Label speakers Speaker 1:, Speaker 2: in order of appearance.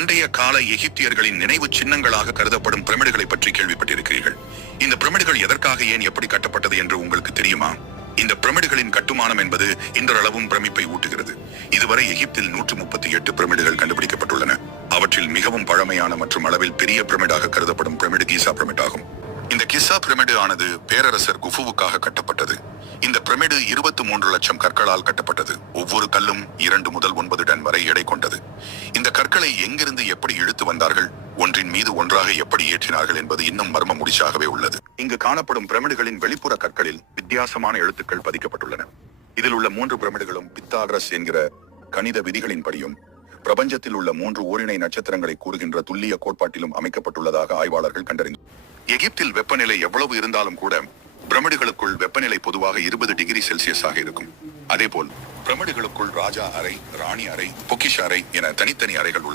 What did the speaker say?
Speaker 1: பண்டைய கால எகிப்தியர்களின் நினைவு சின்னங்களாக கருதப்படும் பிரமிடுகளை பற்றி கேள்விப்பட்டிருக்கிறீர்கள். இந்த பிரமிடுகள் எதற்காக ஏன் எப்படி கட்டப்பட்டது என்று உங்களுக்கு தெரியுமா? இந்த பிரமிடுகளின் கட்டுமானம் என்பது இன்றளவும் பிரமிப்பை ஊட்டுகிறது. இதுவரை எகிப்தில் நூற்று முப்பத்தி எட்டு பிரமிடுகள் கண்டுபிடிக்கப்பட்டுள்ளன. அவற்றில் மிகவும் பழமையான மற்றும் அளவில் பெரிய பிரமிடாக கருதப்படும் பிரமிடு கீசா பிரமிட் ஆகும் இந்த கிசா பிரமிடு ஆனது பேரரசர் குஃபுவுக்காக கட்டப்பட்டது. இந்த பிரமிடு இருபத்தி மூன்று லட்சம் கற்களால் கட்டப்பட்டது. ஒவ்வொரு கல்லும் இரண்டு முதல் ஒன்பது டன் வரை எடை கொண்டது. இந்த கற்களை எங்கிருந்து எப்படி இழுத்து வந்தார்கள்? ஒன்றின் மீது ஒன்றாக எப்படி ஏற்றினார்கள் என்பது இன்னும் மர்ம முடிச்சாகவே உள்ளது. இங்கு காணப்படும் பிரமிடுகளின் வெளிப்புற கற்களில் வித்தியாசமான எழுத்துக்கள் பதிக்கப்பட்டுள்ளன. இதில் உள்ள மூன்று பிரமிடுகளும் பித்தாகரஸ் என்கிற கணித விதிகளின்படியும் பிரபஞ்சத்தில் உள்ள மூன்று ஓரிணை நட்சத்திரங்களை கூறுகின்ற துல்லிய கோட்பாட்டிலும் அமைக்கப்பட்டுள்ளதாக ஆய்வாளர்கள் கண்டறிந்தனர் எகிப்தில் வெப்பநிலை எவ்வளவு இருந்தாலும் கூட பிரமிடுகளுக்குள் வெப்பநிலை பொதுவாக இருபது டிகிரி செல்சியஸாக இருக்கும். அதேபோல் பிரமிடுகளுக்குள் ராஜா அறை ராணி அறை பொக்கிஷ அறை என தனித்தனி அறைகள் உள்ளன.